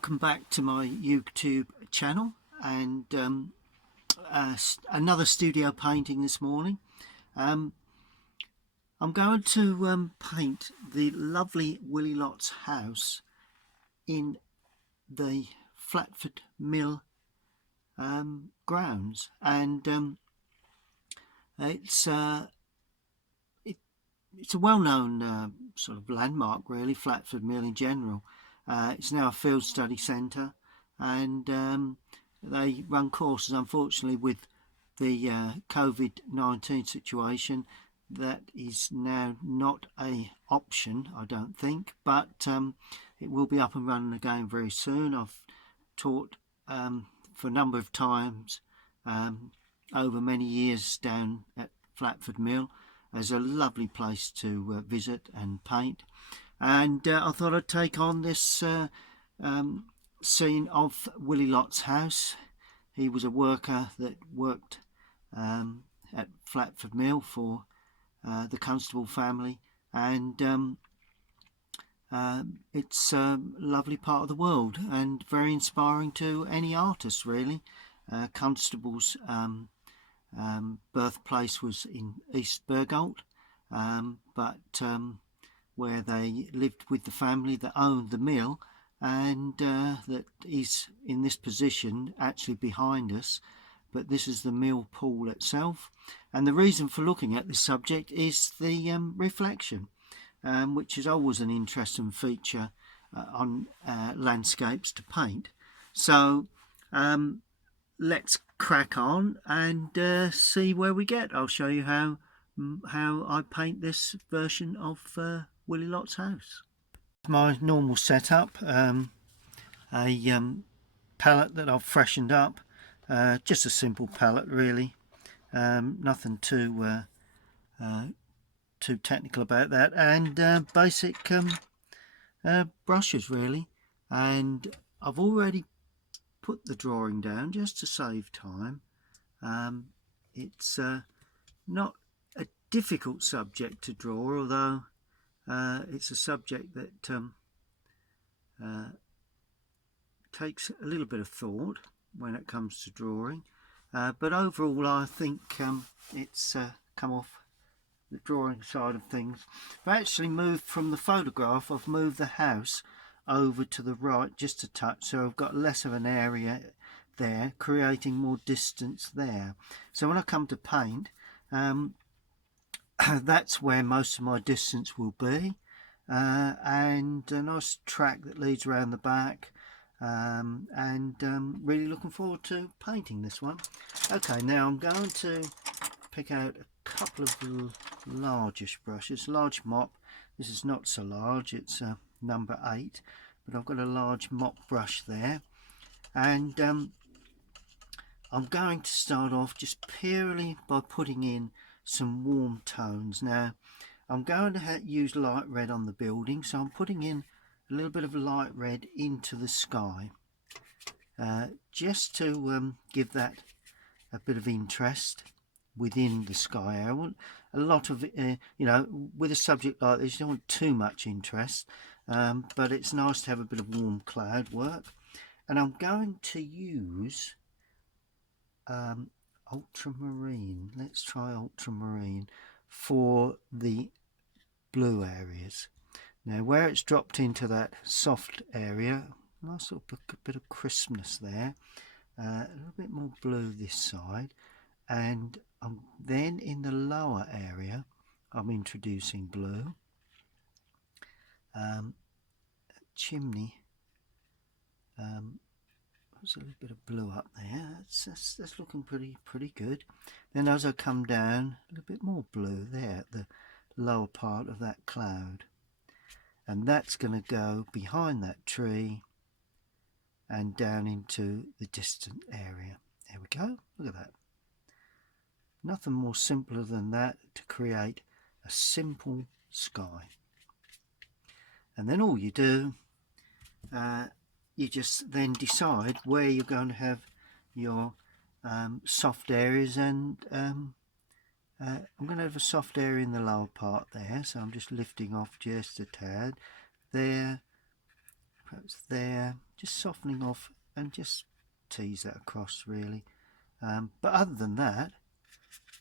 Welcome back to my YouTube channel, and another studio painting this morning. I'm going to paint the lovely Willy Lott's house in the Flatford Mill grounds, and it's a well-known sort of landmark, really, Flatford Mill in general. It's now a field study centre, and they run courses. Unfortunately, with the COVID-19 situation, that is now not a option, I don't think, but it will be up and running again very soon. I've taught for a number of times over many years down at Flatford Mill. It's a lovely place to visit and paint. And I thought I'd take on this scene of Willy Lott's house. He was a worker that worked at Flatford Mill for the Counstable family, and it's a lovely part of the world and very inspiring to any artist, really. Constable's birthplace was in East Bergholt, but where they lived with the family that owned the mill, and that is in this position actually behind us, but this is the mill pool itself. And the reason for looking at this subject is the reflection, which is always an interesting feature on landscapes to paint. So let's crack on and see where we get. I'll show you how I paint this version of Willy Lott's house. My normal setup, a palette that I've freshened up, just a simple palette really, nothing too technical about that, and basic brushes really. And I've already put the drawing down just to save time. It's not a difficult subject to draw, although it's a subject that takes a little bit of thought when it comes to drawing, but overall I think it's come off the drawing side of things. I've actually moved from the photograph, I've moved the house over to the right just a touch, so I've got less of an area there, creating more distance there. So when I come to paint, that's where most of my distance will be, and a nice track that leads around the back, and really looking forward to painting this one. Okay, now I'm going to pick out a couple of largish brushes. Large mop, this is not so large, it's number 8, but I've got a large mop brush there, and I'm going to start off just purely by putting in some warm tones. Now I'm going to use light red on the building, so I'm putting in a little bit of light red into the sky, just to give that a bit of interest within the sky. I want a lot of you know, with a subject like this you don't want too much interest, but it's nice to have a bit of warm cloud work. And I'm going to use ultramarine. Let's try ultramarine for the blue areas. Now where it's dropped into that soft area, nice little bit of crispness there, a little bit more blue this side, and then in the lower area I'm introducing blue. Chimney, there's a little bit of blue up there. That's looking pretty good. Then as I come down, a little bit more blue there at the lower part of that cloud, and that's going to go behind that tree and down into the distant area. There we go. Look at that. Nothing more simpler than that to create a simple sky. And then all you do, you just then decide where you're going to have your soft areas, and I'm going to have a soft area in the lower part there, so I'm just lifting off just a tad there, perhaps there, just softening off and just tease that across really. But other than that,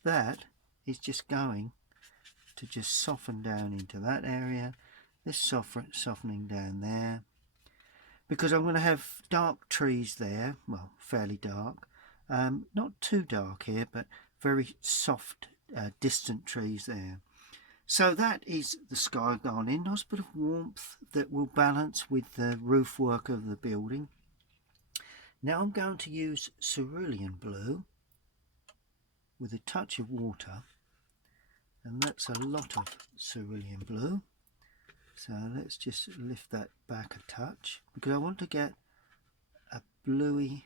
that is just going to just soften down into that area, this softening down there, because I'm going to have dark trees there, well, fairly dark, not too dark here, but very soft distant trees there. So that is the sky gone in. Nice bit of warmth that will balance with the roof work of the building. Now I'm going to use cerulean blue with a touch of water, and that's a lot of cerulean blue. So let's just lift that back a touch, because I want to get a bluey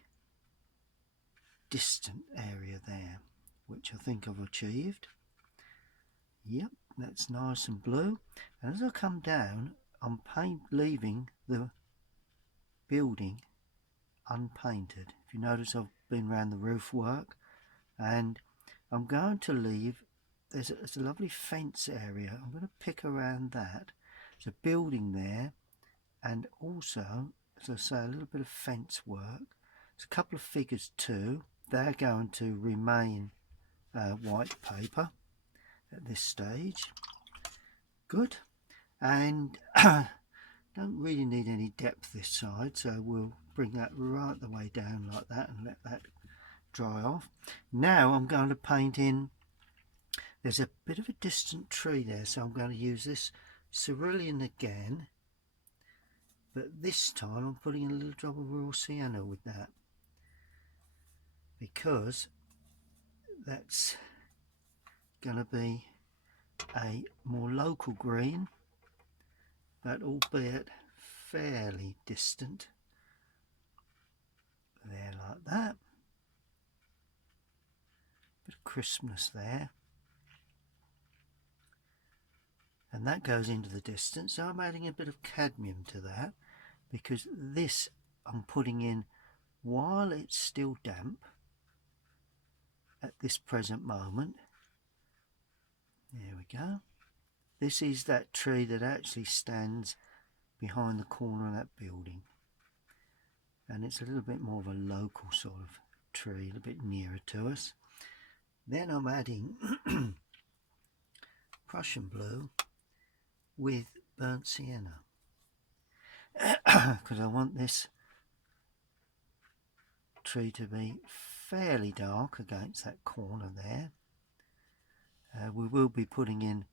distant area there, which I think I've achieved. Yep, that's nice and blue. And as I come down, I'm leaving the building unpainted. If you notice, I've been around the roof work, and I'm going to leave, there's a lovely fence area. I'm going to pick around that. There's a building there, and also, as I say, a little bit of fence work. There's a couple of figures too. They're going to remain white paper at this stage. Good. And don't really need any depth this side, so we'll bring that right the way down like that and let that dry off. Now I'm going to paint in, there's a bit of a distant tree there, so I'm going to use this cerulean again, but this time I'm putting in a little drop of raw sienna with that, because that's going to be a more local green, but albeit fairly distant. There, like that. Bit of crispness there. And that goes into the distance. So I'm adding a bit of cadmium to that, because this I'm putting in while it's still damp at this present moment. There we go. This is that tree that actually stands behind the corner of that building, and it's a little bit more of a local sort of tree, a little bit nearer to us. Then I'm adding Prussian blue with burnt sienna, because I want this tree to be fairly dark against that corner there. We will be putting in,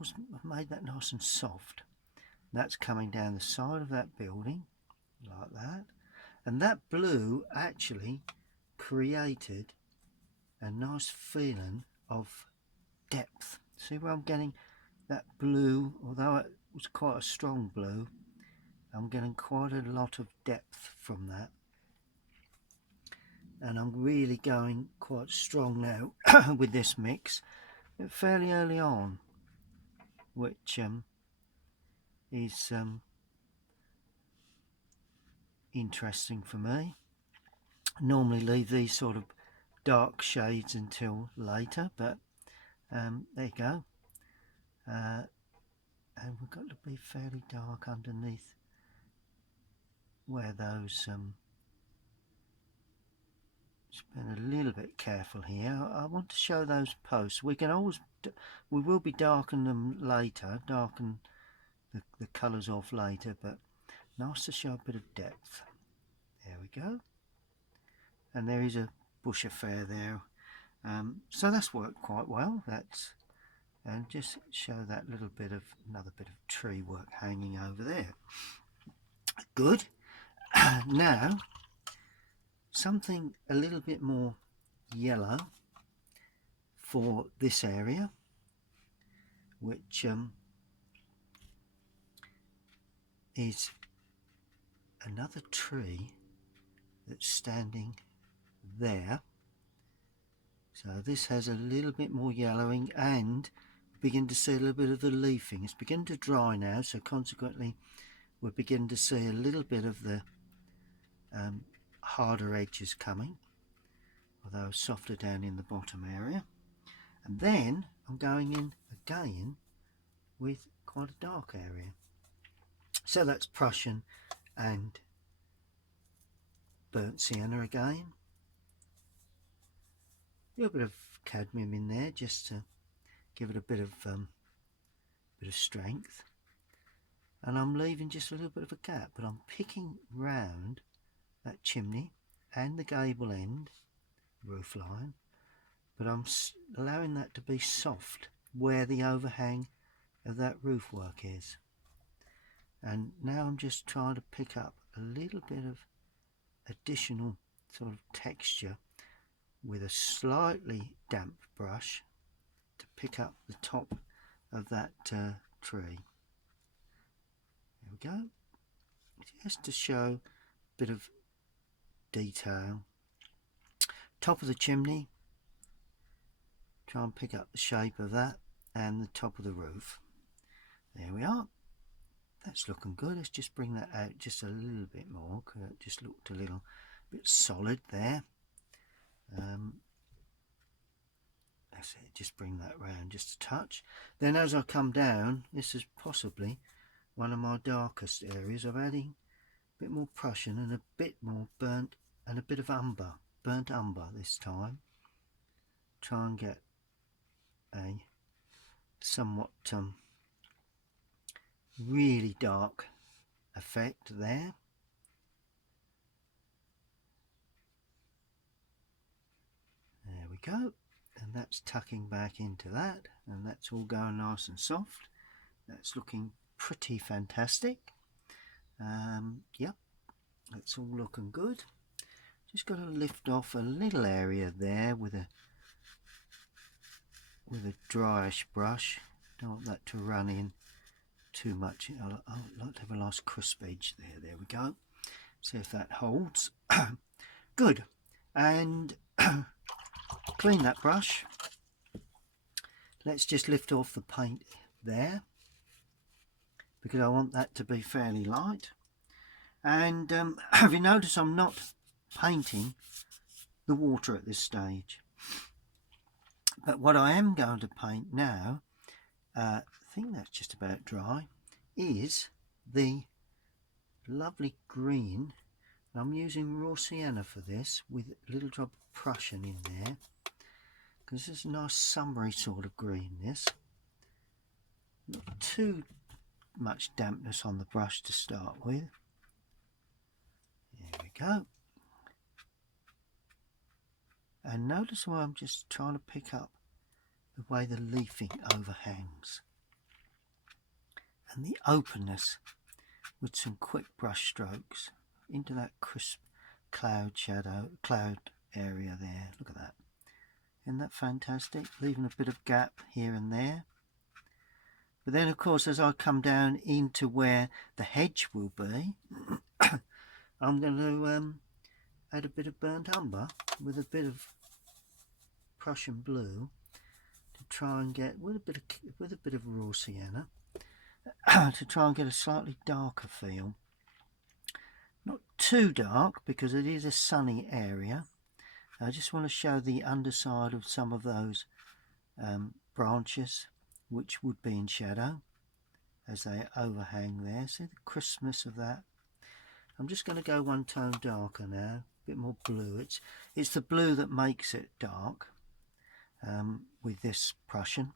I've made that nice and soft. That's coming down the side of that building like that, and that blue actually created a nice feeling of depth. See where I'm getting that blue, although it was quite a strong blue, I'm getting quite a lot of depth from that, and I'm really going quite strong now with this mix fairly early on, which is interesting for me. I normally leave these sort of dark shades until later, but there you go. And we've got to be fairly dark underneath where those just been a little bit careful here. I want to show those posts. We will be darkening them later, darken the colours off later, but nice to show a bit of depth. There we go. And there is a bush affair there, so that's worked quite well. And just show that little bit of another bit of tree work hanging over there. Good. Now something a little bit more yellow for this area, which is another tree that's standing there. So this has a little bit more yellowing, and begin to see a little bit of the leafing. It's beginning to dry now, so consequently we're beginning to see a little bit of the harder edges coming, although softer down in the bottom area. And then I'm going in again with quite a dark area. So that's Prussian and burnt sienna again. A little bit of cadmium in there just to give it a bit of strength. And I'm leaving just a little bit of a gap, but I'm picking round that chimney and the gable end roof line, but I'm allowing that to be soft where the overhang of that roof work is. And now I'm just trying to pick up a little bit of additional sort of texture with a slightly damp brush to pick up the top of that tree. There we go, just to show a bit of detail. Top of the chimney, try and pick up the shape of that, and the top of the roof. There we are, that's looking good. Let's just bring that out just a little bit more, because it just looked a little bit solid there. That's it, just bring that round just a touch. Then as I come down, this is possibly one of my darkest areas. I'm adding a bit more Prussian and a bit more burnt and a bit of burnt umber this time. Try and get a somewhat really dark effect there. There we go, and that's tucking back into that, and that's all going nice and soft. That's looking pretty fantastic. Yep, that's all looking good. Just got to lift off a little area there with a dryish brush. Don't want that to run in too much. I'd like to have a nice crisp edge there. There we go. See if that holds. Good. And clean that brush. Let's just lift off the paint there, because I want that to be fairly light. And have you noticed I'm not painting the water at this stage? But what I am going to paint now, I think that's just about dry, is the lovely green. I'm using raw sienna for this with a little drop of Prussian in there, because this is a nice summery sort of green. This, not too much dampness on the brush to start with. There we go. And notice why I'm just trying to pick up the way the leafing overhangs and the openness with some quick brush strokes into that crisp cloud area there. Look at that. Isn't that fantastic? Leaving a bit of gap here and there. But then of course as I come down into where the hedge will be, I'm going to add a bit of burnt umber with a bit of Prussian blue to try and get, with a bit of raw sienna, to try and get a slightly darker feel. Not too dark, because it is a sunny area. I just want to show the underside of some of those branches which would be in shadow as they overhang there. See the crispness of that? I'm just going to go one tone darker now, a bit more blue. It's the blue that makes it dark with this Prussian.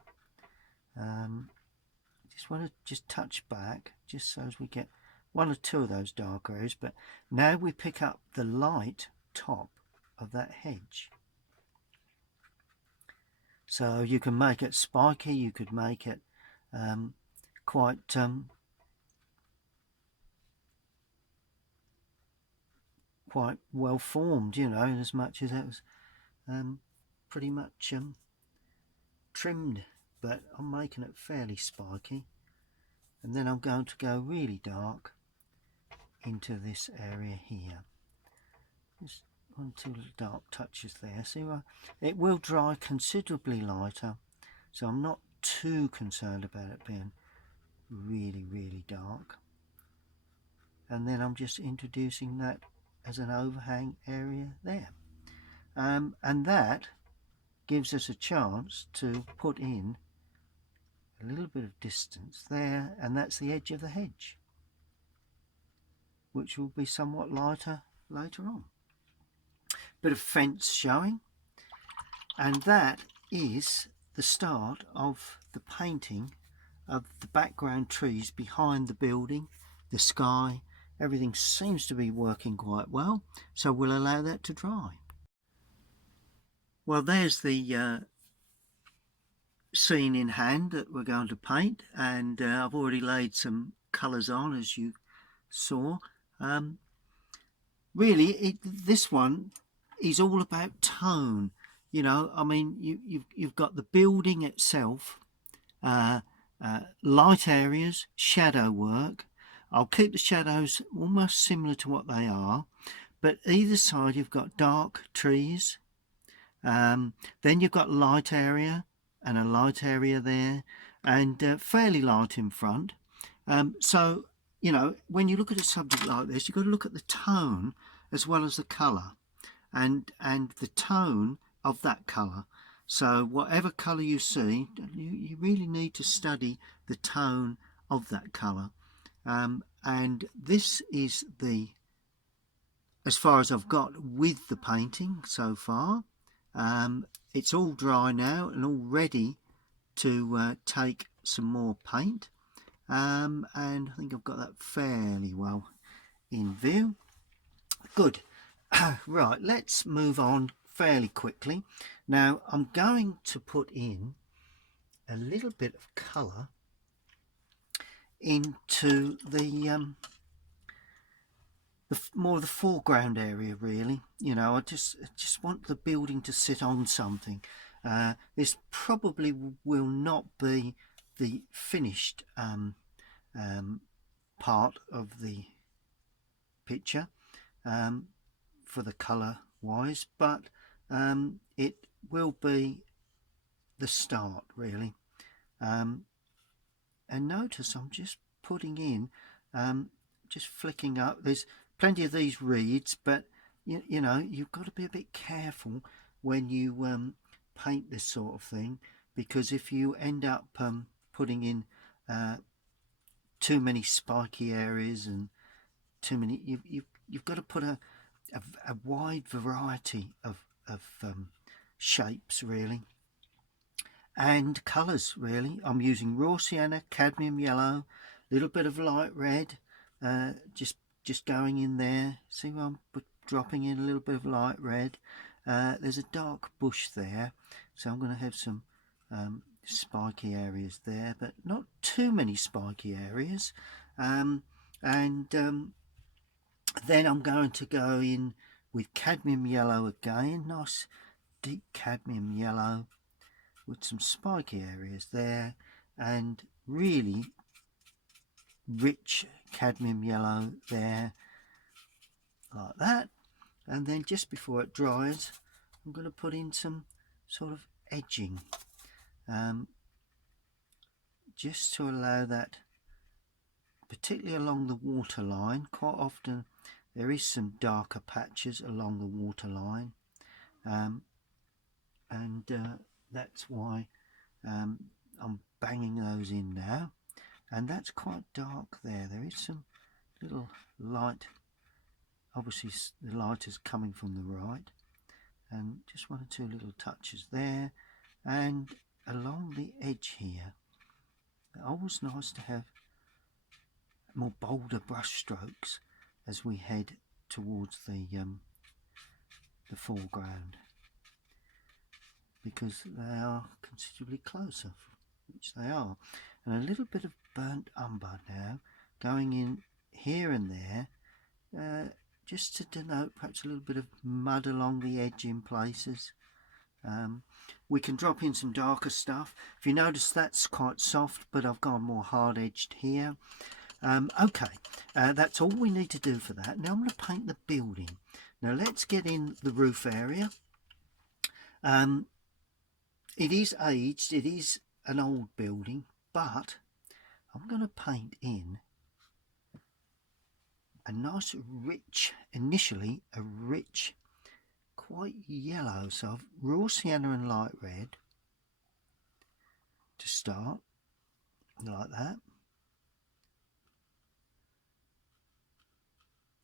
Just want to touch back just so as we get one or two of those dark areas. But now we pick up the light top of that hedge. So you can make it spiky, you could make it quite well formed, you know, as much as it was pretty much trimmed, but I'm making it fairly spiky. And then I'm going to go really dark into this area here. Just one, two little dark touches there. See, it will dry considerably lighter, so I'm not too concerned about it being really, really dark. And then I'm just introducing that as an overhang area there. And that gives us a chance to put in a little bit of distance there, and that's the edge of the hedge. which will be somewhat lighter later on. Bit of fence showing, and that is the start of the painting of the background trees behind the building, the sky. Everything seems to be working quite well, so we'll allow that to dry. Well, there's the scene in hand that we're going to paint, and I've already laid some colours on, as you saw. Really, this one is all about tone. You know, I mean, you've got the building itself, light areas, shadow work. I'll keep the shadows almost similar to what they are, but either side you've got dark trees. Then you've got light area and a light area there, and fairly light in front. So, you know, when you look at a subject like this, you've got to look at the tone as well as the colour, and the tone of that colour. So whatever colour you see, you really need to study the tone of that colour. And this is as far as I've got with the painting so far. It's all dry now and all ready to take some more paint, and I think I've got that fairly well in view. Good. Right, let's move on fairly quickly. Now I'm going to put in a little bit of colour into the more of the foreground area, really. You know, I just want the building to sit on something. This probably will not be the finished part of the picture for the colour wise, but it will be the start, really. And notice I'm just putting in, just flicking up. There's plenty of these reeds, but you know, you've got to be a bit careful when you paint this sort of thing, because if you end up putting in too many spiky areas and too many, you've got to put a wide variety of shapes, really, and colours, really. I'm using raw sienna, cadmium yellow, a little bit of light red, just going in there. See where I'm dropping in a little bit of light red. There's a dark bush there, so I'm going to have some spiky areas there, but not too many spiky areas. And then I'm going to go in with cadmium yellow again, nice deep cadmium yellow with some spiky areas there, and really rich cadmium yellow there, like that. And then just before it dries, I'm going to put in some sort of edging, just to allow that, particularly along the water line. Quite often there is some darker patches along the water line, and that's why I'm banging those in now. And that's quite dark there. There is some little light, obviously the light is coming from the right, and just one or two little touches there. And along the edge here, always nice to have more bolder brush strokes as we head towards the foreground, because they are considerably closer, which they are. And a little bit of burnt umber now going in here and there, just to denote perhaps a little bit of mud along the edge in places. We can drop in some darker stuff. If you notice, that's quite soft, but I've gone more hard edged here. Okay, that's all we need to do for that. Now I'm going to paint the building. Now let's get in the roof area. It is aged, it is an old building, but I'm going to paint in a nice rich, initially a rich, quite yellow, so I've raw sienna and light red to start, like that.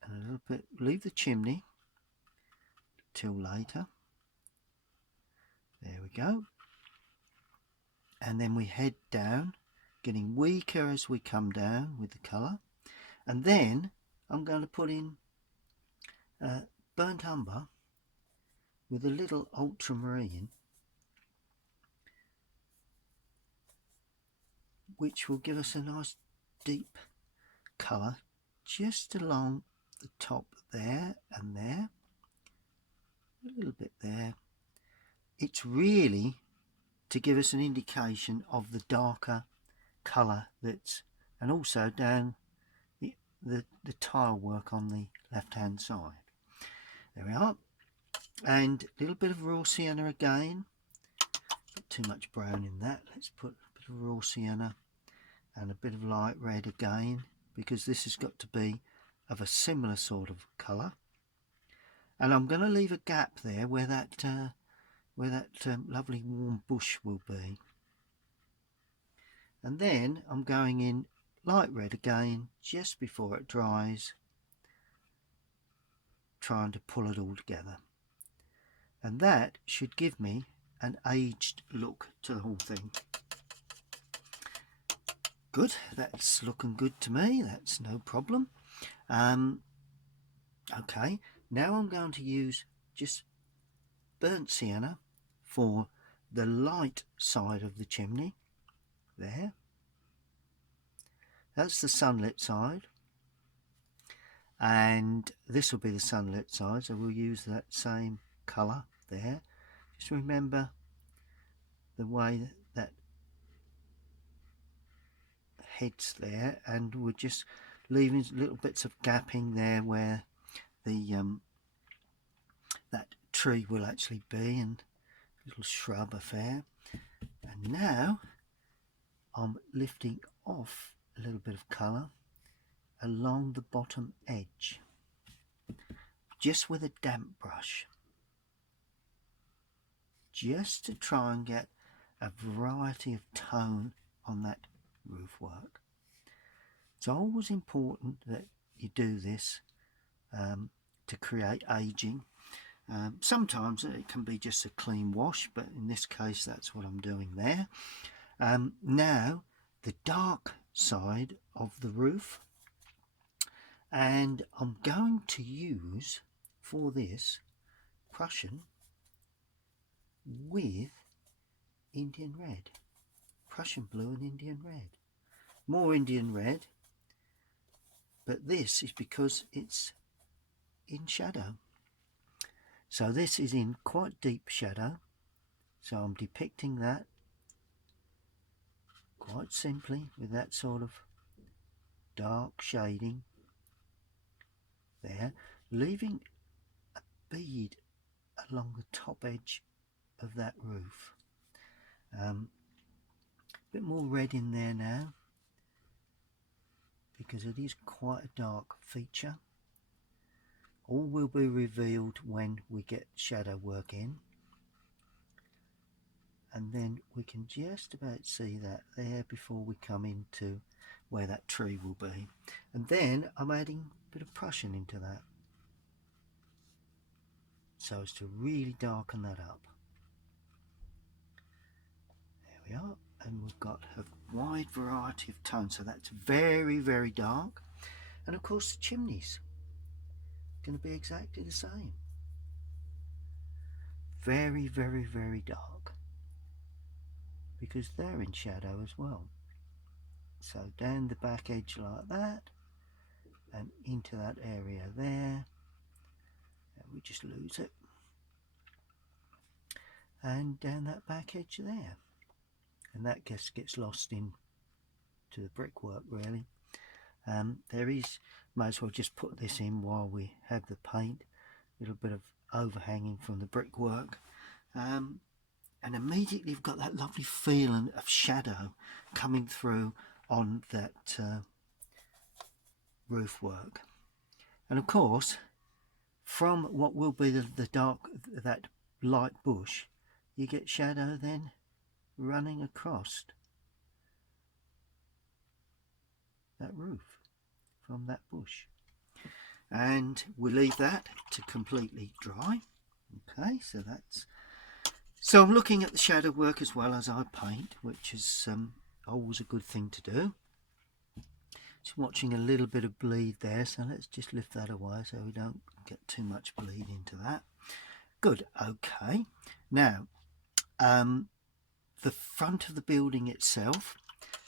and a little bit, leave the chimney till later. There we go. And then we head down, getting weaker as we come down with the colour. And then I'm going to put in burnt umber with a little ultramarine, which will give us a nice deep colour just along the top there and there, a little bit there. It's really to give us an indication of the darker colour that's, and also down the tile work on the left hand side. There we are. And a little bit of raw sienna again. Not too much brown in that. Let's put a bit of raw sienna and a bit of light red again, because this has got to be of a similar sort of colour. And I'm going to leave a gap there where that lovely warm bush will be. And then I'm going in light red again just before it dries, trying to pull it all together. And that should give me an aged look to the whole thing. Good, that's looking good to me, that's no problem. Okay, now I'm going to use just burnt sienna for the light side of the chimney. There, that's the sunlit side, and this will be the sunlit side, so we'll use that same colour there. Just remember the way that heads there, and we're just leaving little bits of gapping there where the that tree will actually be, and a little shrub affair. And now I'm lifting off a little bit of colour along the bottom edge, just with a damp brush, just to try and get a variety of tone on that roof work. It's always important that you do this to create aging. Sometimes it can be just a clean wash, but in this case that's what I'm doing there. Now the dark side of the roof, and I'm going to use for this Prussian with Indian red, Prussian blue and Indian red. More Indian red, but this is because it's in shadow. So this is in quite deep shadow, so I'm depicting that quite simply with that sort of dark shading there, leaving a bead along the top edge of that roof. A bit more red in there now, because it is quite a dark feature. All will be revealed when we get shadow work in, and then we can just about see that there before we come into where that tree will be. And then I'm adding a bit of Prussian into that, so as to really darken that up. There we are, and we've got a wide variety of tones, so that's very, very dark. And of course the chimneys going to be exactly the same. Very, very, very dark, because they're in shadow as well. So down the back edge like that, and into that area there, and we just lose it, and down that back edge there, and that just gets lost in to the brickwork really. There is, might as well just put this in while we have the paint, a little bit of overhanging from the brickwork, and immediately you've got that lovely feeling of shadow coming through on that roof work. And of course, from what will be the dark, that light bush, you get shadow then running across that roof from that bush. and we'll leave that to completely dry. Okay, so I'm looking at the shadow work as well as I paint, which is always a good thing to do. Just watching a little bit of bleed there, so let's just lift that away so we don't get too much bleed into that. Good. Okay, now the front of the building itself,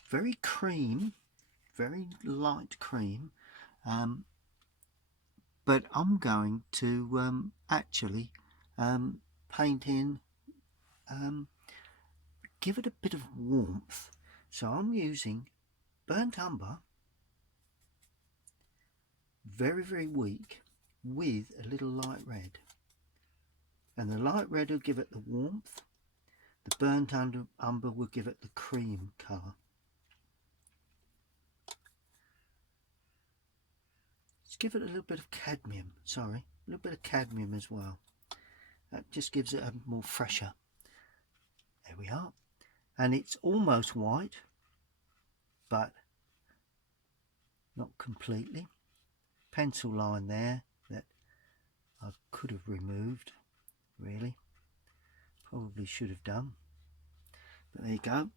very cream, very light cream, but I'm going to actually paint in, give it a bit of warmth. So I'm using burnt umber, very, very weak, with a little light red. And the light red will give it the warmth, the burnt umber will give it the cream colour. Let's give it a little bit of cadmium, a little bit of cadmium as well. That just gives it a more fresher. There we are. And it's almost white, but not completely. Pencil line there that I could have removed, really. Probably should have done. But there you go.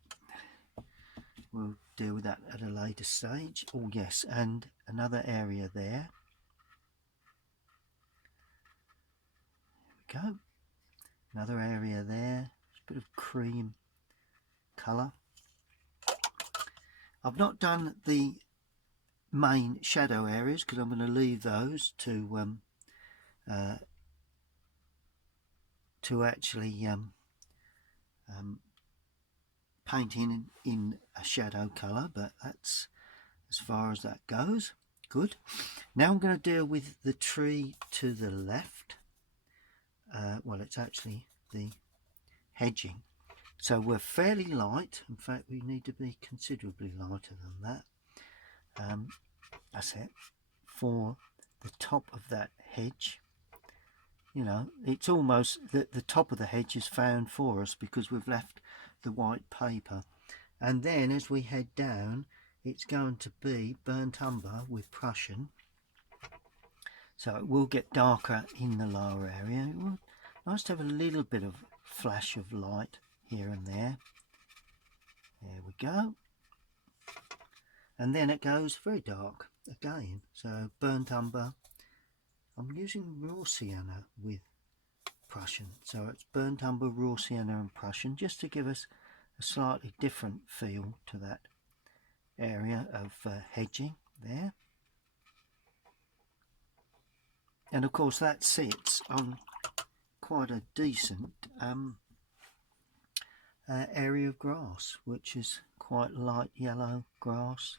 We'll deal with that at a later stage. Oh yes, and another area there. There we go. Another area there. A bit of cream colour. I've not done the main shadow areas because I'm going to leave those to actually paint in a shadow colour, but that's as far as that goes. Good. Now I'm going to deal with the tree to the left. Well, it's actually the hedging. So we're fairly light. In fact, we need to be considerably lighter than that. That's it. For the top of that hedge, you know, it's almost the top of the hedge is found for us because we've left the white paper. And then as we head down, it's going to be burnt umber with Prussian. So it will get darker in the lower area. It will, nice to have a little bit of flash of light here and there. There we go. And then it goes very dark again. So burnt umber. I'm using raw sienna with Prussian. So it's burnt umber, raw sienna and Prussian, just to give us a slightly different feel to that area of hedging there. And of course that sits on quite a decent area of grass, which is quite light yellow grass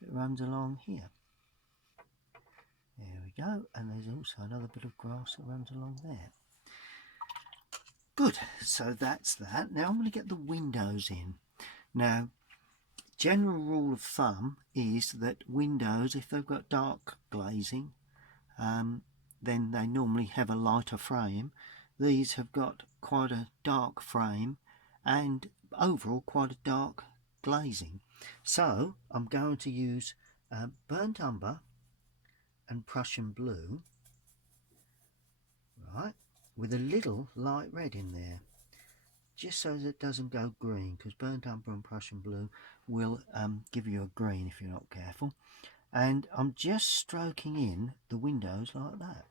that runs along here. There we go, and there's also another bit of grass that runs along there. Good, so that's that. Now I'm going to get the windows in. Now, general rule of thumb is that windows, if they've got dark glazing, then they normally have a lighter frame. These have got quite a dark frame and overall quite a dark glazing. So I'm going to use burnt umber and Prussian blue, right, with a little light red in there, just so that it doesn't go green, because burnt umber and Prussian blue will give you a green if you're not careful. And I'm just stroking in the windows like that.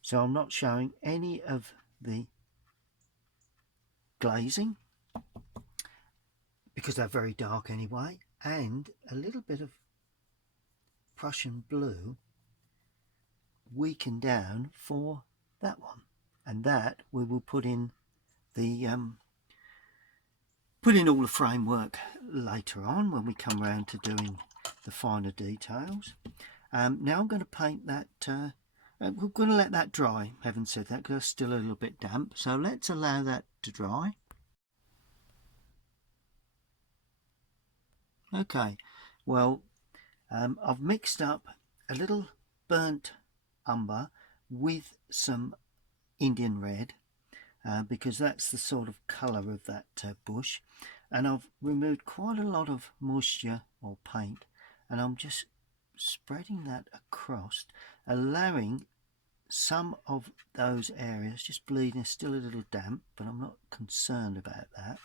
So I'm not showing any of the glazing because they're very dark anyway, and a little bit of Prussian blue weakened down for that one, and that we will put in the all the framework later on when we come around to doing the finer details. Now I'm going to paint that. We're going to let that dry, having said that, because it's still a little bit damp, so let's allow that to dry. Okay, well, I've mixed up a little burnt umber with some Indian red, because that's the sort of colour of that bush, and I've removed quite a lot of moisture or paint, and I'm just spreading that across, allowing some of those areas just bleeding. It's still a little damp, but I'm not concerned about that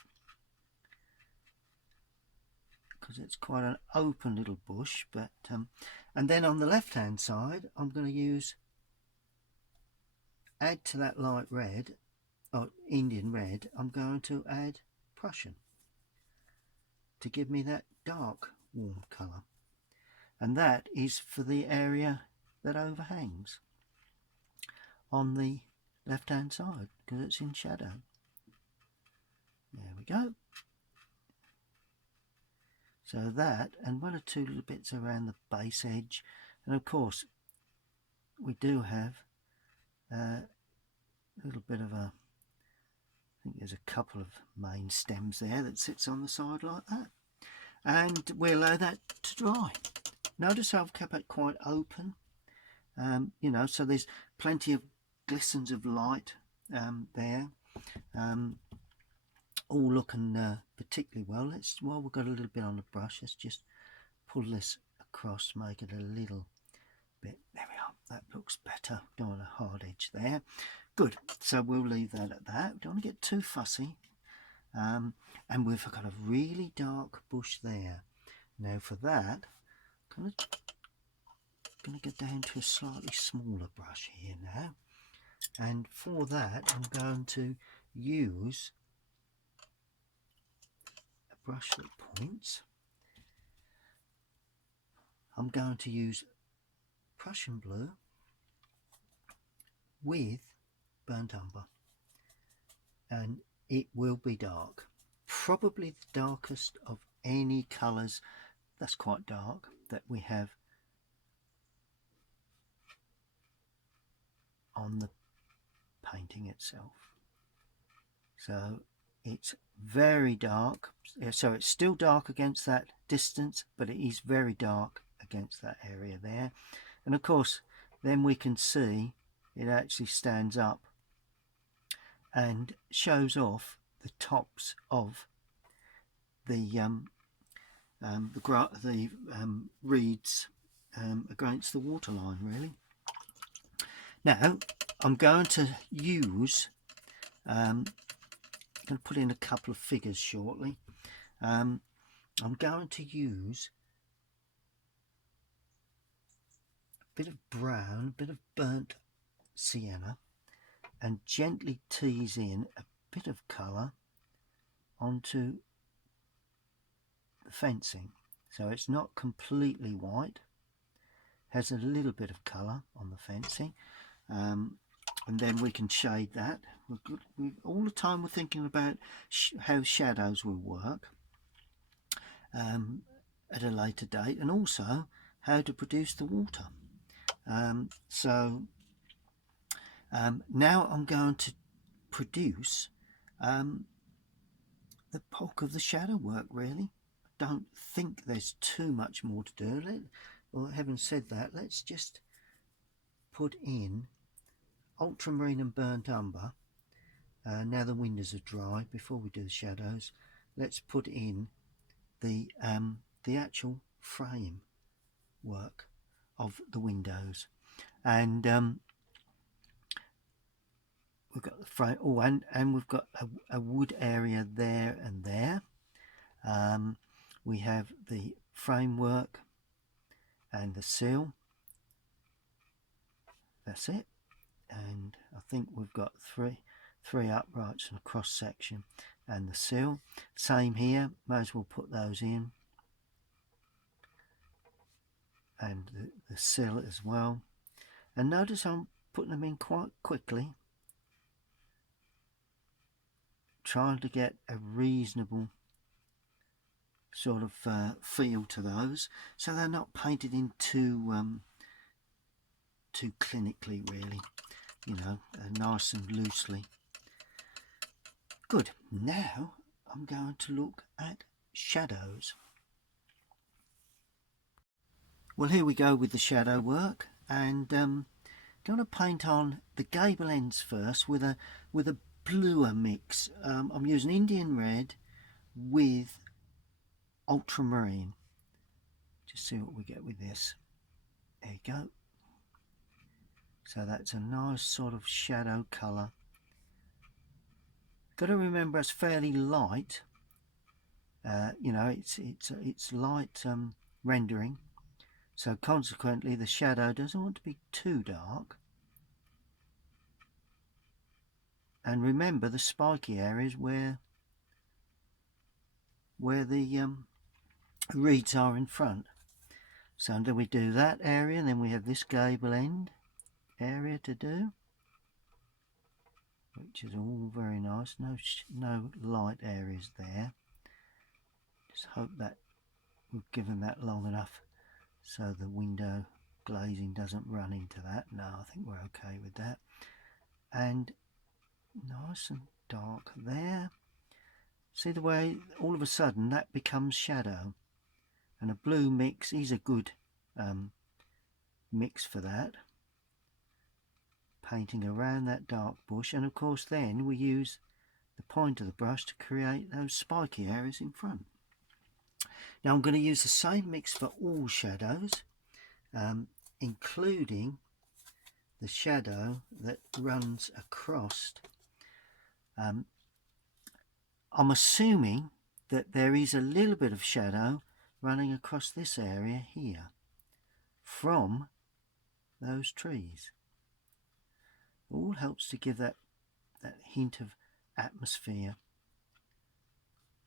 because it's quite an open little bush. But and then on the left hand side I'm going to add to that light red, or Indian red, I'm going to add Prussian to give me that dark warm colour, and that is for the area that overhangs on the left hand side because it's in shadow. There we go. So that, and one or two little bits around the base edge, and of course we do have a little bit of a, I think there's a couple of main stems there that sits on the side like that, and we allow that to dry. Notice how I've kept it quite open, you know, so there's plenty of glistens of light there, all looking particularly well. While we've got a little bit on the brush, let's just pull this across, make it a little bit, there we are, that looks better. Don't want a hard edge there. Good, so we'll leave that at that. Don't want to get too fussy. And we've got a really dark bush there. Now for that, I'm going to go down to a slightly smaller brush here now, and for that I'm going to use a brush that points. I'm going to use Prussian blue with burnt umber, and it will be dark, probably the darkest of any colours that's quite dark that we have on the painting itself. So it's very dark, so it's still dark against that distance, but it is very dark against that area there. And of course then we can see it actually stands up and shows off the tops of the reeds against the waterline, really. Now I'm going to use, I'm going to put in a couple of figures shortly. I'm going to use a bit of brown, a bit of burnt sienna, and gently tease in a bit of colour onto the fencing, so it's not completely white, has a little bit of colour on the fencing, and then we can shade that. All the time we're thinking about how shadows will work at a later date, and also how to produce the water. Now I'm going to produce the bulk of the shadow work, really. I don't think there's too much more to do. Well, having said that, let's just put in ultramarine and burnt umber. Now the windows are dry, before we do the shadows, let's put in the actual frame work of the windows. And we've got the frame, and we've got a wood area there and there. We have the framework and the sill. That's it. And I think we've got three uprights and a cross section, and the sill. Same here, may as well put those in, and the sill as well. And notice I'm putting them in quite quickly, trying to get a reasonable sort of feel to those, so they're not painted in too clinically, really, you know, nice and loosely. Good. Now I'm going to look at shadows. Well, here we go with the shadow work, and I'm going to paint on the gable ends first with a bluer mix. I'm using Indian red with ultramarine. Just see what we get with this. There you go. So that's a nice sort of shadow colour. Got to remember it's fairly light. You know, it's light rendering. So consequently, the shadow doesn't want to be too dark. And remember the spiky areas where the reeds are in front. So then we do that area, and then we have this gable end area to do, which is all very nice. No light areas there. Just hope that we've given that long enough so the window glazing doesn't run into that. No, I think we're okay with that. And nice and dark there. See the way all of a sudden that becomes shadow, and a blue mix is a good mix for that. Painting around that dark bush, and of course then we use the point of the brush to create those spiky areas in front. Now I'm going to use the same mix for all shadows, including the shadow that runs across. I'm assuming that there is a little bit of shadow running across this area here from those trees. All helps to give that hint of atmosphere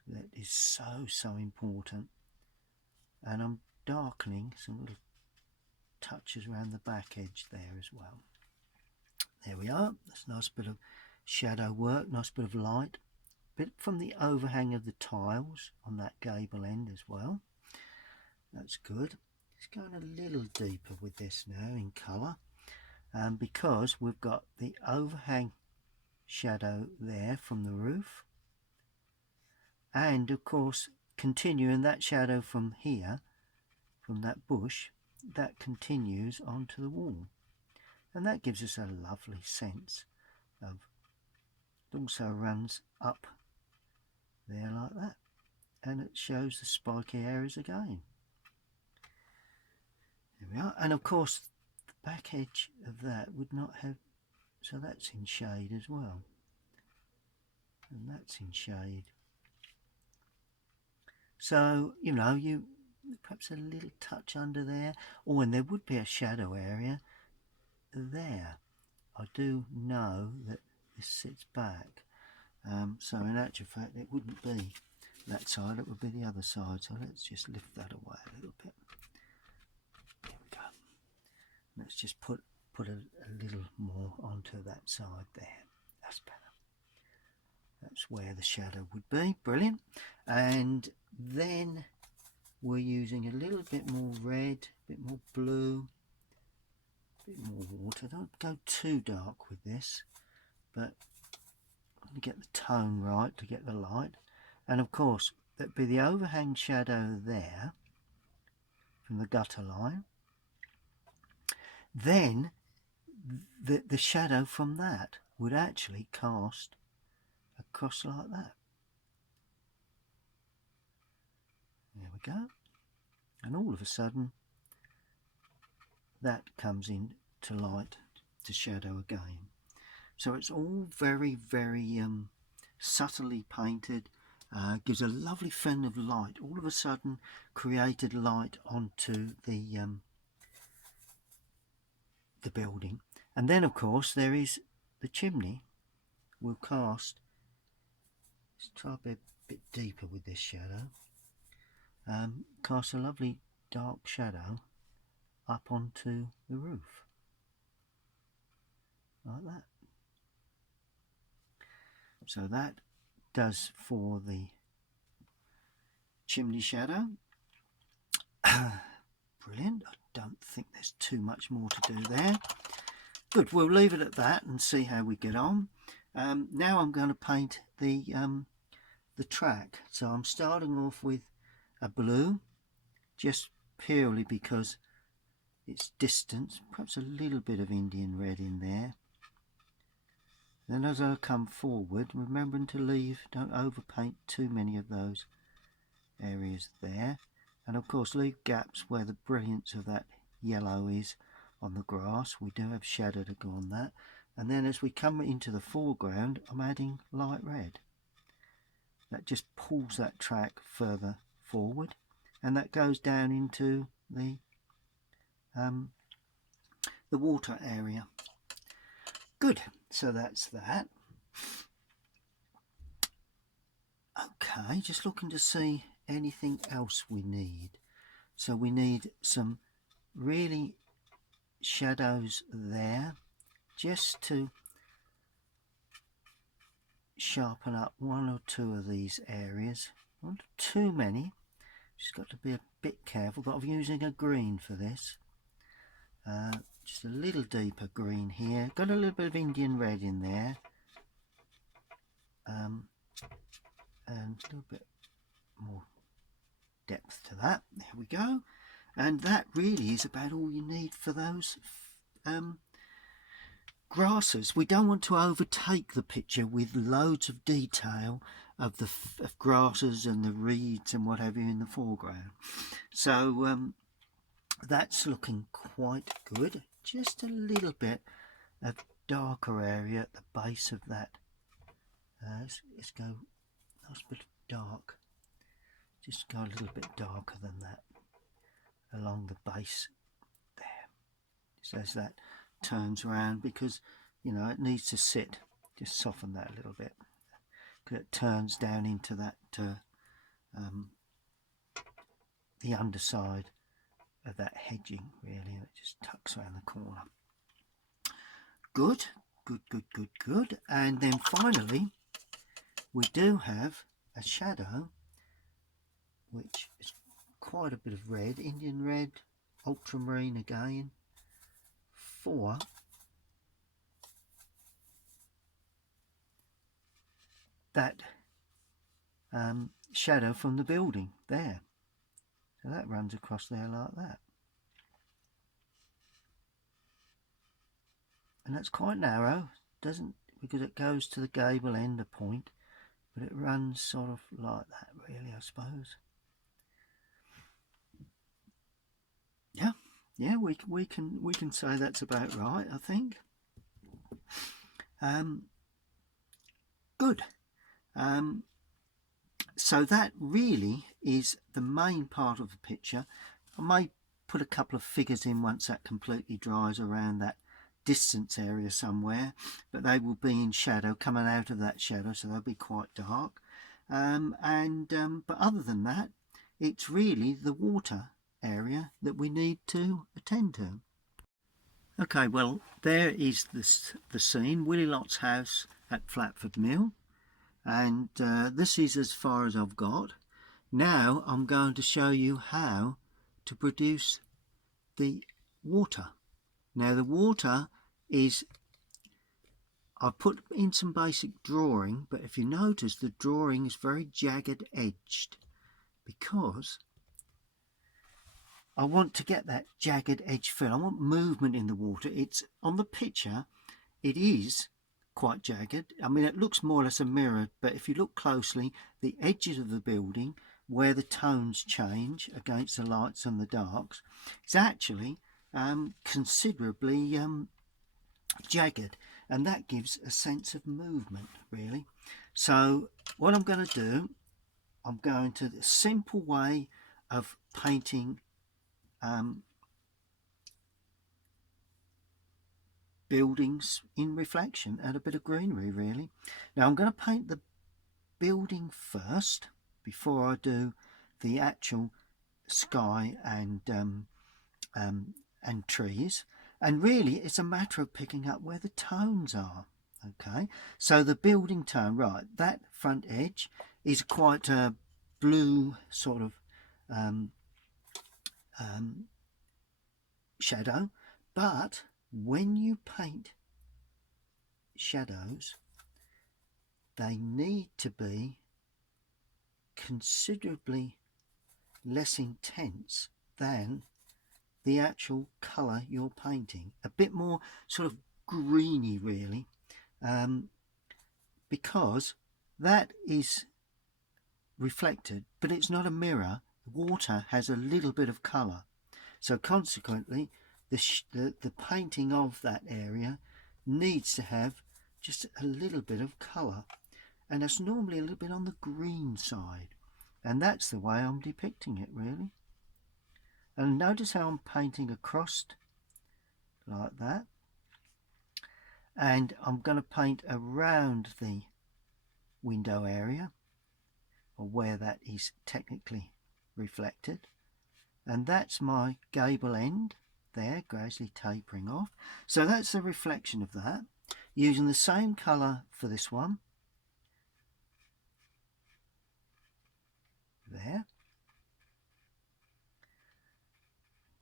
that is so important. And I'm darkening some little touches around the back edge there as well. There we are. That's a nice bit of shadow work, nice bit of light. Bit from the overhang of the tiles on that gable end as well. That's good. Just going a little deeper with this now in colour, because we've got the overhang shadow there from the roof, and of course continuing that shadow from here, from that bush, that continues onto the wall, and that gives us a lovely sense of, it also runs up there like that, and it shows the spiky areas again. There we are. And of course the back edge of that would not have, so that's in shade as well, and that's in shade. So you know, you perhaps a little touch under there, or when there would be a shadow area there. I do know that this sits back, so in actual fact it wouldn't be that side, it would be the other side. So let's just lift that away a little bit. There we go. Let's just put a little more onto that side there. That's better. That's where the shadow would be. Brilliant. And then we're using a little bit more red, a bit more blue, a bit more water. Don't go too dark with this, but to get the tone right, to get the light. And of course that'd be the overhang shadow there from the gutter line, then the shadow from that would actually cast across like that. There we go. And all of a sudden that comes in to light, to shadow again. So it's all very subtly painted. Gives a lovely fin of light. All of a sudden created light onto the building. And then of course there is the chimney. We'll cast, let's try a bit deeper with this shadow. Cast a lovely dark shadow up onto the roof like that. So that does for the chimney shadow. Brilliant. I don't think there's too much more to do there. Good, we'll leave it at that and see how we get on. Now I'm going to paint the track. So I'm starting off with a blue, just purely because it's distance, perhaps a little bit of Indian red in there. Then as I come forward, remembering to leave, don't overpaint too many of those areas there, and of course leave gaps where the brilliance of that yellow is on the grass. We do have shadow to go on that. And then as we come into the foreground, I'm adding light red. That just pulls that track further forward, and that goes down into the water area. Good, so that's that. Okay, just looking to see anything else we need. So we need some really shadows there, just to sharpen up one or two of these areas. Not too many, just got to be a bit careful, but I'm using a green for this. Just a little deeper green here. Got a little bit of Indian red in there, and a little bit more depth to that. There we go. And that really is about all you need for those grasses. We don't want to overtake the picture with loads of detail of the grasses and the reeds and what have you in the foreground. So that's looking quite good. Just a little bit of darker area at the base of that. Let's go a nice bit of dark. Just go a little bit darker than that along the base there. Just as that turns around, because you know it needs to sit. Just soften that a little bit, because it turns down into that the underside of that hedging, really. It just tucks around the corner. Good, good, good, good, good. And then finally we do have a shadow, which is quite a bit of red, Indian red, ultramarine again, for that shadow from the building there. So that runs across there like that. And that's quite narrow, doesn't, because it goes to the gable end a point, but it runs sort of like that, really, I suppose. Yeah, we can say that's about right, I think. Good. So that really is the main part of the picture. I may put a couple of figures in once that completely dries around that distance area somewhere, but they will be in shadow, coming out of that shadow, so they'll be quite dark. But other than that, it's really the water area that we need to attend to. Okay, well, there is the scene, Willy Lott's house at Flatford Mill, and this is as far as I've got. Now I'm going to show you how to produce the water. Now the water is, I've put in some basic drawing, but if you notice the drawing is very jagged edged, because I want to get that jagged edge feel. I want movement in the water. It's on the picture, it is quite jagged. I mean, it looks more or less a mirror, but if you look closely, the edges of the building where the tones change against the lights and the darks, it's actually considerably jagged, and that gives a sense of movement, really. So what I'm going to do, I'm going to the simple way of painting buildings in reflection and a bit of greenery, really. Now I'm going to paint the building first before I do the actual sky and trees, and really it's a matter of picking up where the tones are. Okay, so the building tone, right, that front edge is quite a blue sort of shadow, but when you paint shadows, they need to be considerably less intense than the actual colour you're painting. A bit more sort of greeny, really, because that is reflected, but it's not a mirror. Water has a little bit of colour, So consequently, the painting of that area needs to have just a little bit of colour, and that's normally a little bit on the green side, and that's the way I'm depicting it really. And notice how I'm painting across like that, and I'm going to paint around the window area, or where that is technically reflected, and that's my gable end there, gradually tapering off. So that's the reflection of that, using the same colour for this one there.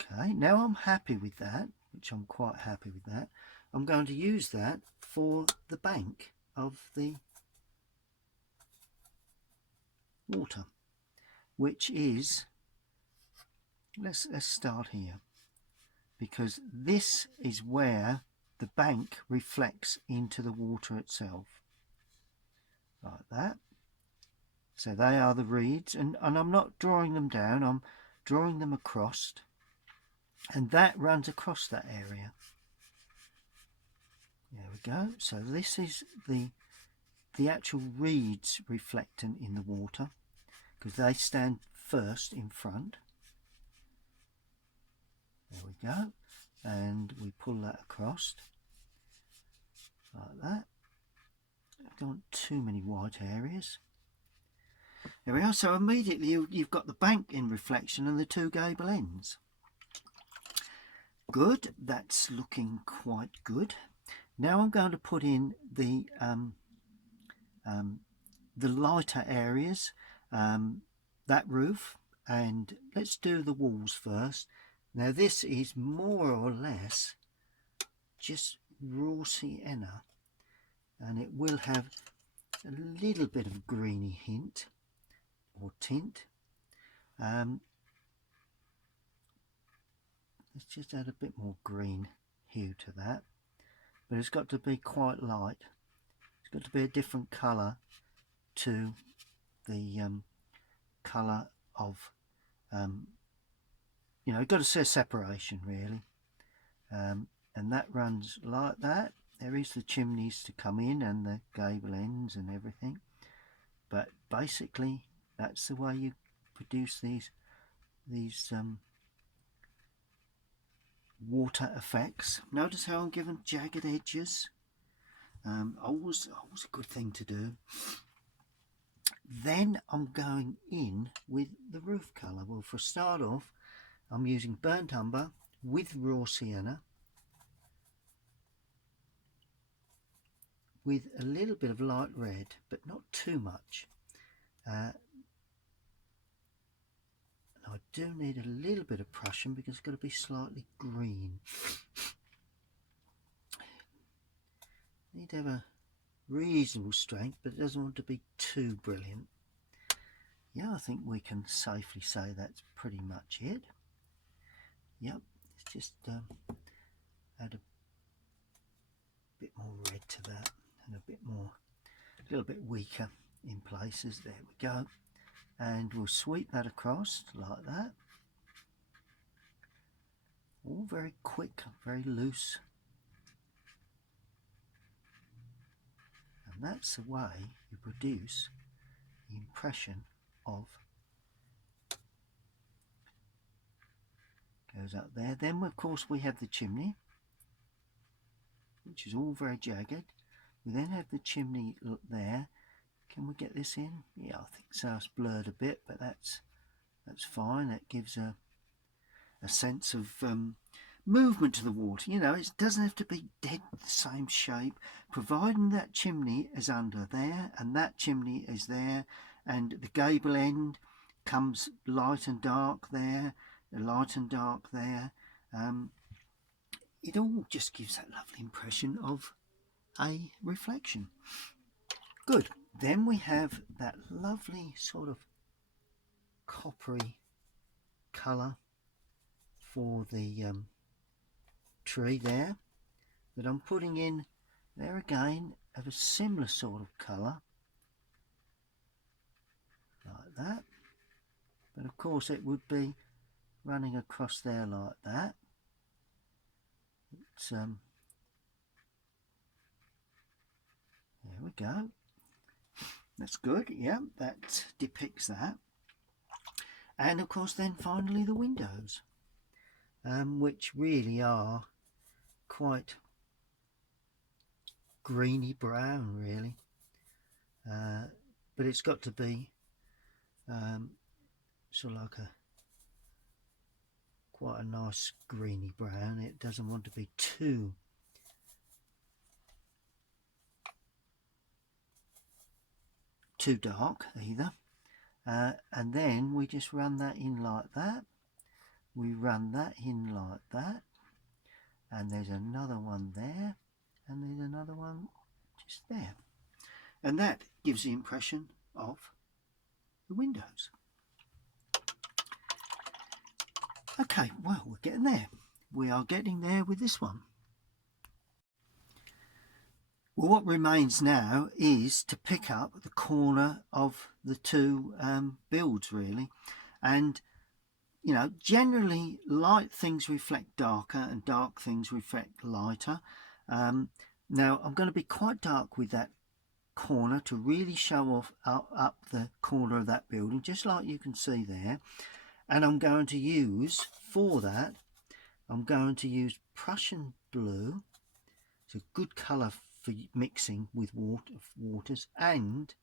Okay, now I'm happy with that, which I'm quite happy with that. I'm going to use that for the bank of the water, which is, let's start here, because this is where the bank reflects into the water itself, like that. So they are the reeds, and I'm not drawing them down, I'm drawing them across, and that runs across that area. There we go. So this is the actual reeds reflectant in the water, because they stand first in front. There we go, and we pull that across like that. I don't want too many white areas. There we are. So immediately you've got the bank in reflection and the two gable ends. Good, that's looking quite good. Now I'm going to put in the lighter areas, that roof, and let's do the walls first. Now this is more or less just raw sienna, and it will have a little bit of greeny hint or tint. Let's just add a bit more green hue to that, but it's got to be quite light. It's got to be a different colour to the colour of, you know, you've got to see a separation really, and that runs like that. There is the chimneys to come in and the gable ends and everything, but basically that's the way you produce these water effects. Notice how I'm giving jagged edges. Always a good thing to do. Then I'm going in with the roof colour. Well, for a start off, I'm using burnt umber with raw sienna, with a little bit of light red, but not too much. I do need a little bit of Prussian because it's got to be slightly green. Need to have a reasonable strength, but it doesn't want to be too brilliant. Yeah, I think we can safely say that's pretty much it. Yep, let's just add a bit more red to that, and a little bit weaker in places. There we go. And we'll sweep that across like that. All very quick, very loose. And that's the way you produce the impression of, goes up there. Then of course we have the chimney, which is all very jagged. We then have the chimney look there. Can we get this in? Yeah, I think so. It's blurred a bit, but that's fine. That gives a sense of movement to the water. You know, it doesn't have to be dead the same shape, providing that chimney is under there and that chimney is there, and the gable end comes light and dark there, light and dark there. It all just gives that lovely impression of a reflection. Good. Then we have that lovely sort of coppery colour for the tree there, that I'm putting in there again, of a similar sort of colour like that, but of course it would be running across there like that. It's there we go. That's good. Yeah, that depicts that. And of course then finally the windows, which really are quite greeny brown really, but it's got to be sort of like quite a nice greeny brown. It doesn't want to be too dark either. And then we just run that in like that. We run that in like that, and there's another one there, and there's another one just there, and that gives the impression of the windows. Okay, well, we're getting there. We are getting there with this one. Well, what remains now is to pick up the corner of the two builds really, and you know, generally light things reflect darker and dark things reflect lighter. Now I'm going to be quite dark with that corner to really show off up the corner of that building, just like you can see there. And I'm going to use, for that, I'm going to use Prussian blue. It's a good colour for mixing with waters, and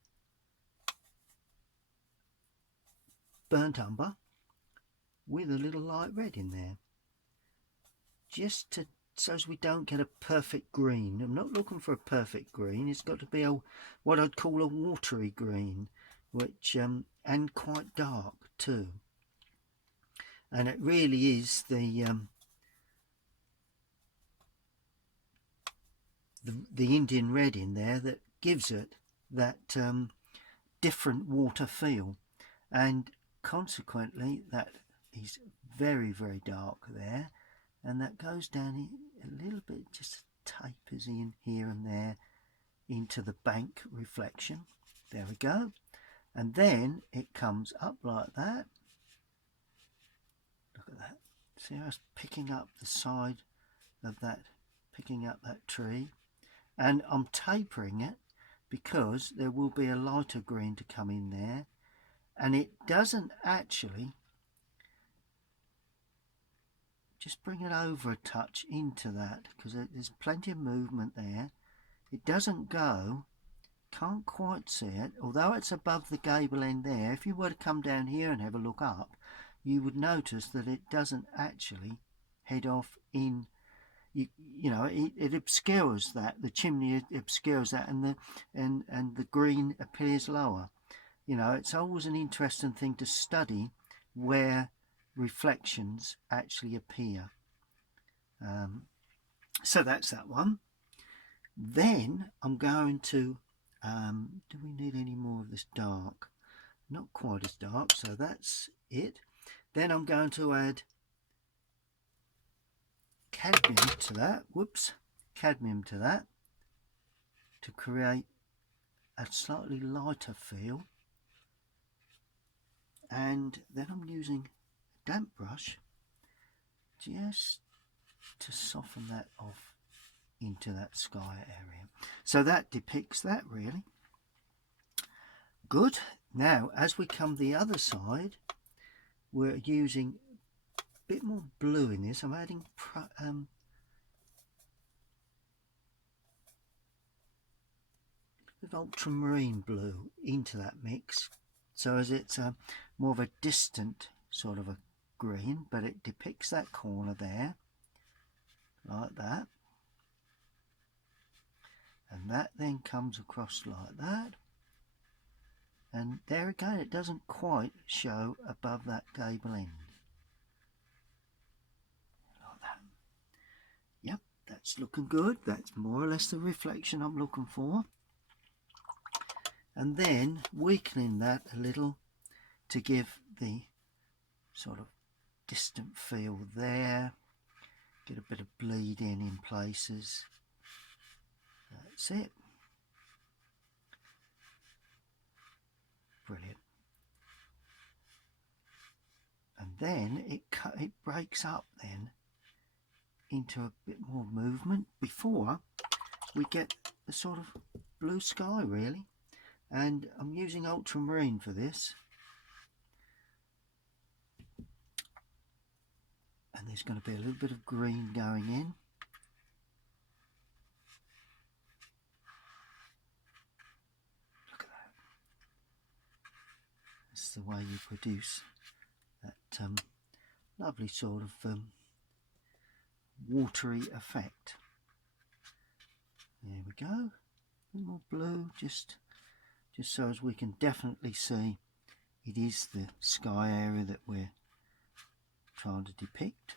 burnt umber with a little light red in there, just to so as we don't get a perfect green. I'm not looking for a perfect green. It's got to be what I'd call a watery green, which and quite dark too. And it really is the Indian red in there that gives it that different water feel, and consequently that is very, very dark there, and that goes down a little bit, just tapers in here and there into the bank reflection. There we go. And then it comes up like that. Look at that. See how it's picking up the side of that, picking up that tree. And I'm tapering it because there will be a lighter green to come in there, and it doesn't actually, just bring it over a touch into that, because there's plenty of movement there. It doesn't go, can't quite see it, although it's above the gable end there. If you were to come down here and have a look up, you would notice that it doesn't actually head off in, you know, it obscures that, the chimney obscures that, and the green appears lower. You know, it's always an interesting thing to study where reflections actually appear. So that's that one. Then I'm going to do we need any more of this dark? Not quite as dark, so that's it. Then I'm going to add cadmium to that, cadmium to that, to create a slightly lighter feel. And then I'm using a damp brush just to soften that off into that sky area. So that depicts that really. Good. Now as we come the other side, we're using a bit more blue in this. I'm adding with ultramarine blue into that mix, so as it's more of a distant sort of a green, but it depicts that corner there like that, and that then comes across like that, and there again it doesn't quite show above that gable end like that. Yep, that's looking good. That's more or less the reflection I'm looking for. And then weakening that a little to give the sort of distant feel there, get a bit of bleed in places. That's it. Brilliant. and then it breaks up then into a bit more movement before we get the sort of blue sky really. And I'm using ultramarine for this, and there's going to be a little bit of green going in. Look at that. This is the way you produce that lovely sort of watery effect. There we go. A little more blue, just so as we can definitely see it is the sky area that we're trying to depict.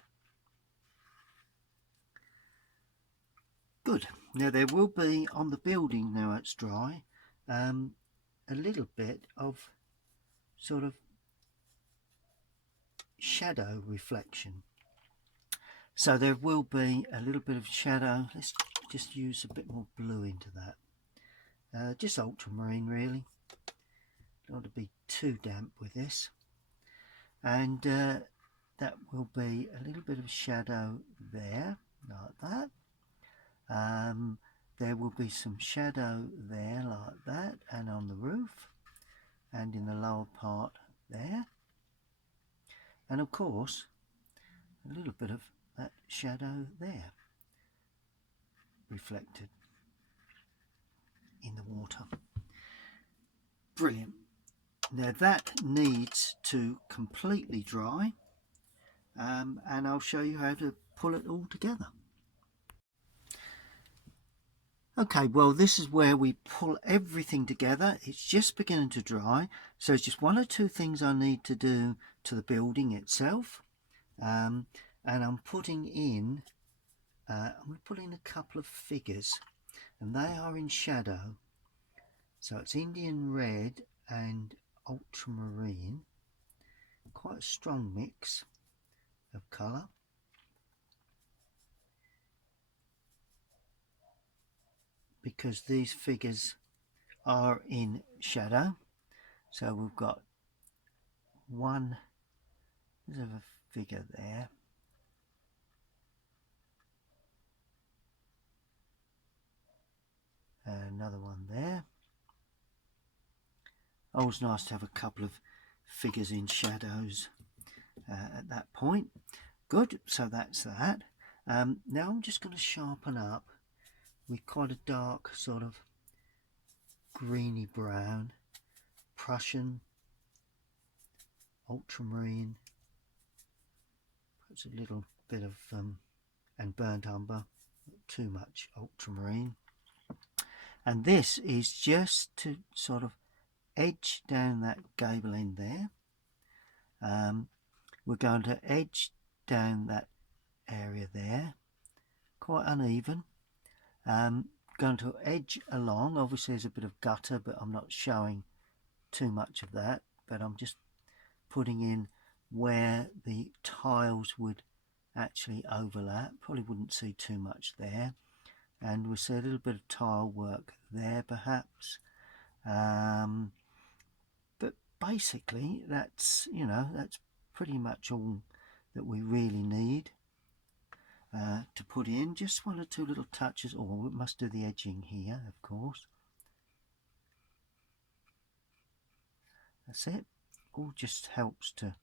Good. Now there will be on the building, now it's dry, a little bit of sort of shadow reflection. So there will be a little bit of shadow. Let's just use a bit more blue into that. Just ultramarine really. Don't want to be too damp with this. And that will be a little bit of shadow there, like that. There will be some shadow there like that, and on the roof and in the lower part there, and of course a little bit of that shadow there reflected in the water. Brilliant. Now that needs to completely dry, and I'll show you how to pull it all together. Okay, well this is where we pull everything together. It's just beginning to dry, so it's just one or two things I need to do to the building itself. And I'm putting in a couple of figures, and they are in shadow. So it's Indian red and ultramarine, quite a strong mix of colour. Because these figures are in shadow, so we've got one, there's a figure there, another one there. Always nice to have a couple of figures in shadows at that point. Good, so that's that. Now I'm just going to sharpen up with quite a dark sort of greeny brown, Prussian, ultramarine, perhaps a little bit of and burnt umber, not too much ultramarine. And this is just to sort of edge down that gable end there. We're going to edge down that area there, quite uneven. Going to edge along, obviously there's a bit of gutter, but I'm not showing too much of that, but I'm just putting in where the tiles would actually overlap. Probably wouldn't see too much there, and we'll see a little bit of tile work there perhaps, but basically that's, you know, that's pretty much all that we really need to put in. Just one or two little touches, or we must do the edging here, of course. That's it. All just helps to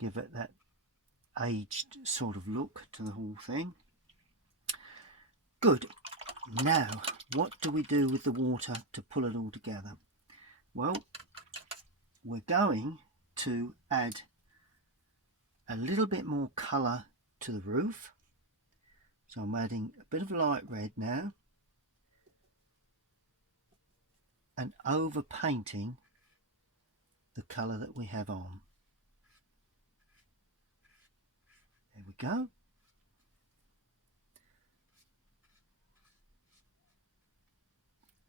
give it that aged sort of look to the whole thing. Good. Now, what do we do with the water to pull it all together? Well, we're going to add a little bit more colour to the roof. So I'm adding a bit of light red now and over painting the colour that we have on. There we go.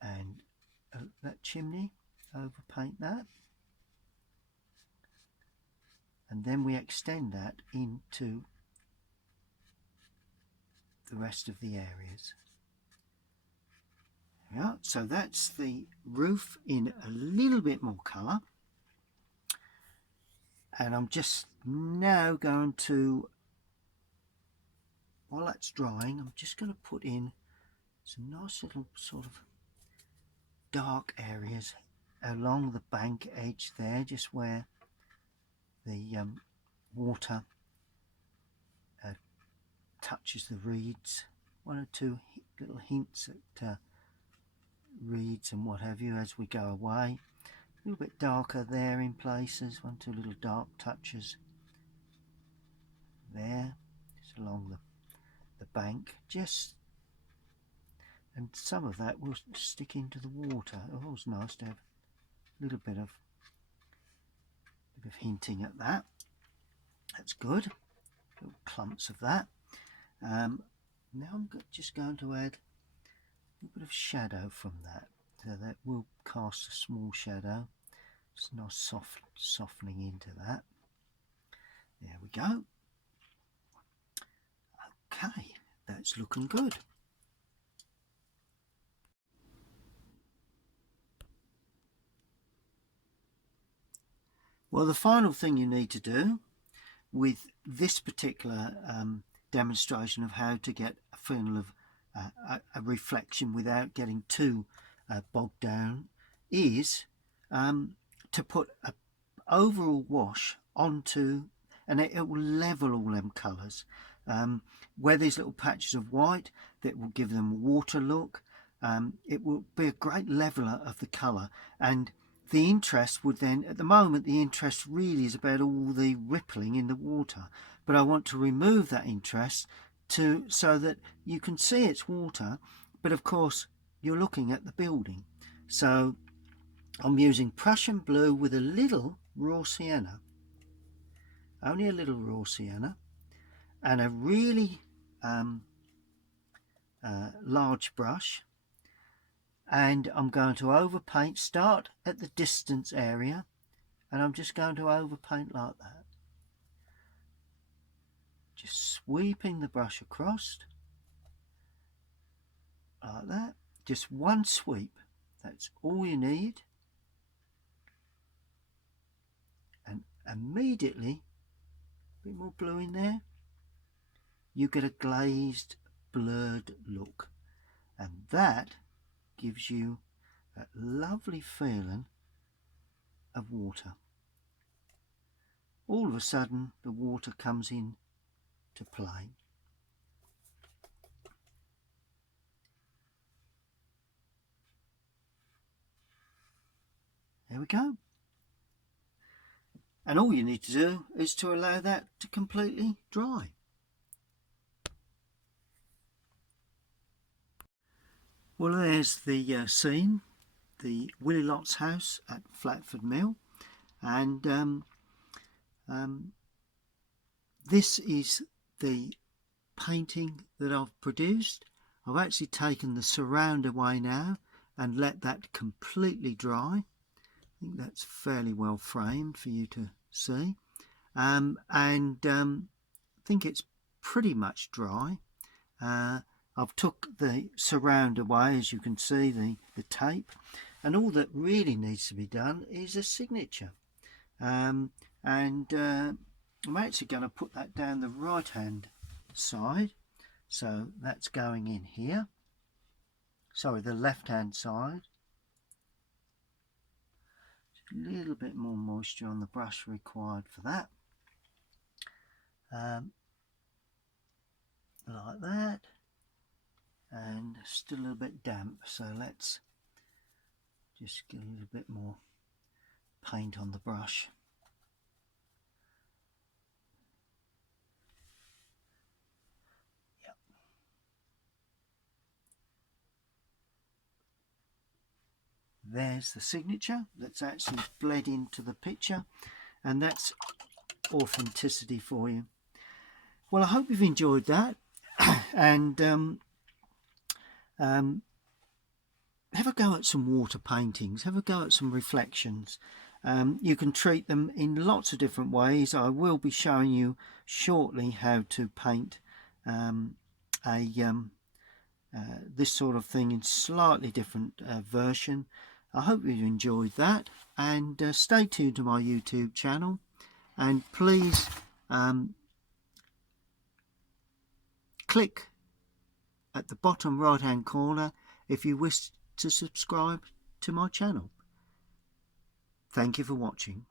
And that chimney, over paint that. And then we extend that into the rest of the areas. Yeah, so that's the roof in a little bit more colour. And I'm just now going to, while that's drying, I'm just going to put in some nice little sort of dark areas along the bank edge there, just where the water touches the reeds. One or two little hints at reeds and what have you as we go away. A little bit darker there in places, one or two little dark touches there, just along the bank, just, and some of that will stick into the water. It's always nice to have a little bit of hinting at that. That's good. Little clumps of that. Now I'm just going to add a little bit of shadow from that, so that will cast a small shadow. It's nice soft softening into that. There we go. Okay, that's looking good. Well, the final thing you need to do with this particular demonstration of how to get a feel of a reflection without getting too bogged down is to put an overall wash onto, and it will level all them colours. Where there's little patches of white, that will give them a water look. It will be a great leveler of the colour, and the interest would then, at the moment the interest really is about all the rippling in the water, but I want to remove that interest so that you can see it's water, but of course you're looking at the building. So I'm using Prussian blue with a little raw sienna, only a little raw sienna, and a really large brush, and I'm going to overpaint. Start at the distance area, and I'm just going to overpaint like that, just sweeping the brush across like that. Just one sweep, that's all you need, and immediately, a bit more blue in there, you get a glazed, blurred look, and that gives you that lovely feeling of water. All of a sudden the water comes in to play. There we go. And all you need to do is to allow that to completely dry. Well, there's the scene, the Willy Lott's house at Flatford Mill, and this is the painting that I've produced. I've actually taken the surround away now and let that completely dry. I think that's fairly well framed for you to see, and I think it's pretty much dry. I've took the surround away, as you can see, the tape, and all that really needs to be done is a signature. I'm actually going to put that down the right hand side, so that's going in here. Sorry, the left hand side. Just a little bit more moisture on the brush required for that. Like that. And still a little bit damp, so let's just get a little bit more paint on the brush. Yep. There's the signature that's actually bled into the picture, and that's authenticity for you. Well, I hope you've enjoyed that, and have a go at some water paintings, have a go at some reflections. You can treat them in lots of different ways. I will be showing you shortly how to paint this sort of thing in slightly different version. I hope you enjoyed that, and stay tuned to my YouTube channel, and please click at the bottom right hand corner if you wish to subscribe to my channel. Thank you for watching.